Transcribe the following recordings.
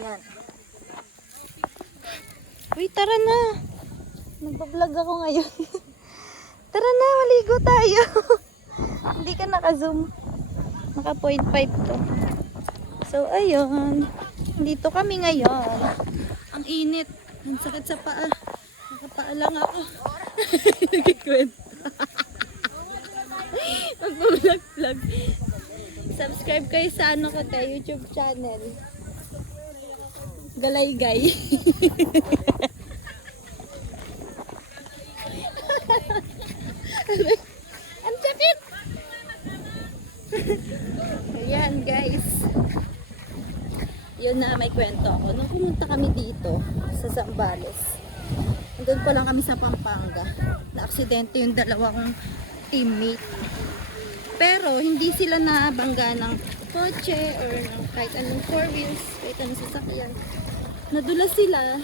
Yan. Uy, tara na. Nagbablog ako ngayon. Tara na, maligo tayo. Hindi ka naka-zoom. Naka 0.5 to. So, ayun. Dito kami ngayon. Ang init. Ang sakit sa paa. Nakapaa lang ako. Nagkikwento. Magbablog-vlog. Subscribe kayo sa ano ko tayo, YouTube channel. Galaygay. Ang sakit! Ayan guys. Yun na, may kwento ako. Nung pumunta kami dito sa Zambales, doon pa lang kami sa Pampanga, na-aksidente yung dalawang teammate. Pero hindi sila nabangga ng kotse or ng kahit anong four wheels, kahit anong sasakyan. Nadulas sila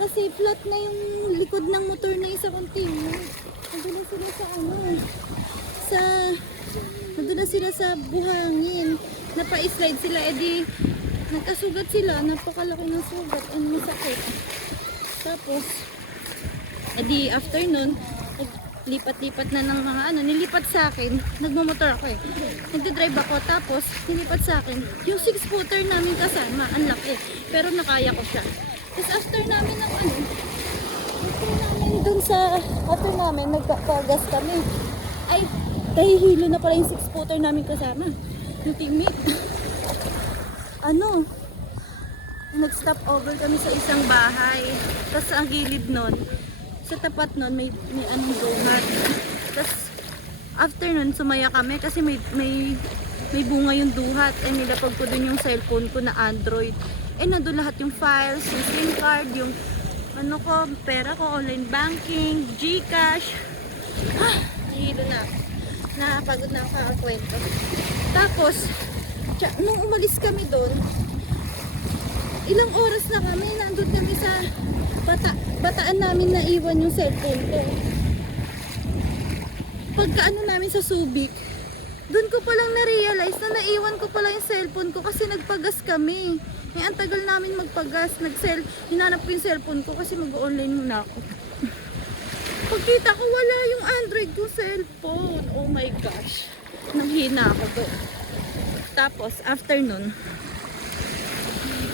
kasi flat na yung likod ng motor na isa kong teammate. Nadulas sila sa nadulas sila sa buhangin. Napa-slide sila, edi nagkasugat sila, napakalaki ng sugat, may sakit. Tapos, edi after nun, lipat-lipat na ng mga nilipat sa akin, nagmamotor ako nagdadrive ako, tapos nilipat sa akin, yung 6-footer namin kasama, ang laki, pero nakaya ko siya. Tapos after namin nagpapagas kami, ay, kahihilo na pala yung 6-footer namin kasama, yung teammate. Nag-stop over kami sa isang bahay, tapos ang gilid nun, sa tapat nun may donut. Tapos after nun sumaya kami kasi may bunga yung duhat. Nilapag ko dun yung cellphone ko na Android. Nandun lahat yung files, yung SIM card, yung pera ko, online banking, GCash. Nahilo na ako. Napagod na ako kakakwento. Tapos nung umalis kami dun, ilang oras na kami, nandun kami sa bataan namin naiwan yung cellphone ko. Pagka namin sa Subic, doon ko palang na-realize na naiwan ko pala yung cellphone ko kasi nagpagas kami. Ang tagal namin magpagas, hinanap ko yung cellphone ko kasi mag-online muna ako. Pagkita ko, wala yung Android ko cellphone. Oh my gosh. Nanghina ako doon. Tapos, after nun,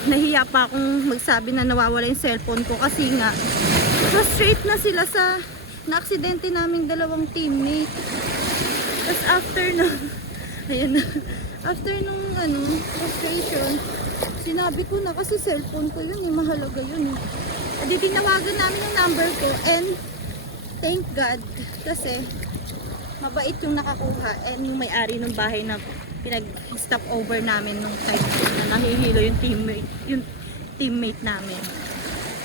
nahiya pa akong magsabi na nawawala yung cellphone ko kasi nga frustrate na sila sa na-aksidente naming dalawang teammate. Tapos after nung frustration, sinabi ko na kasi cellphone ko yun, mahalaga yun. Adi tinawagan namin yung number ko and thank God kasi mabait yung nakakuha and yung may-ari ng bahay na pinag-stop over namin nung time na nahihilo yung teammate namin.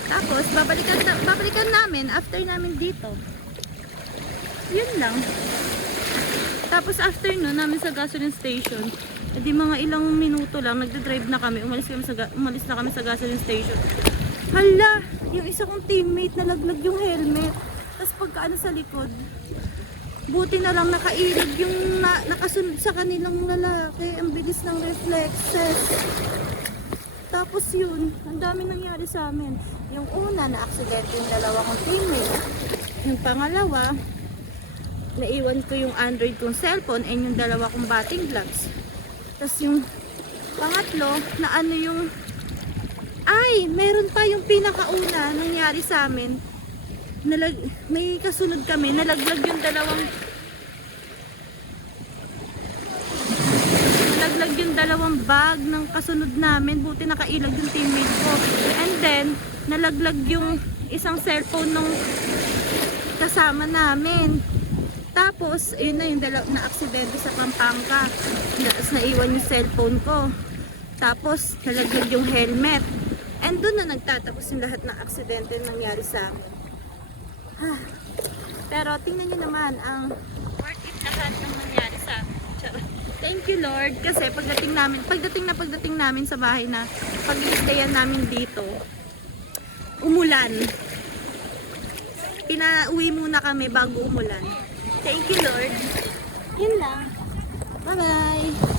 Tapos babalikan namin after namin dito. Yun lang. Tapos after nun namin sa gasoline station, edi mga ilang minuto lang nagde-drive na kami, umalis na kami sa gasoline station. Hala, yung isa kong teammate nalaglag yung helmet. Tapos pagkaano sa likod, buti na lang nakailag yung nakasunod sa kanilang lalaki. Ang bilis ng reflexes. Tapos yun, ang dami nangyari sa amin. Yung una, na-aksidente yung dalawang teammate. Yung pangalawa, naiwan ko yung Android kong cellphone and yung dalawa kong batting gloves. Tapos yung pangatlo, meron pa yung pinakauna nangyari sa amin. May kasunod kami, nalaglag yung dalawang bag ng kasunod namin, buti nakailag yung teammate ko. And then nalaglag yung isang cellphone nung kasama namin. Tapos ayun na yung na aksidente sa Pampanga, naiwan yung cellphone ko. Tapos nalaglag yung helmet. And doon na nagtatapos yung lahat ng aksidente nangyari sa amin. Pero tingnan nyo naman ang worth it lahat ng nangyari sa amin. Thank you Lord kasi pagdating namin sa bahay na pag-i-stayan namin dito, umulan. Pinauwi muna kami bago umulan. Thank you Lord. Yun lang. Bye bye.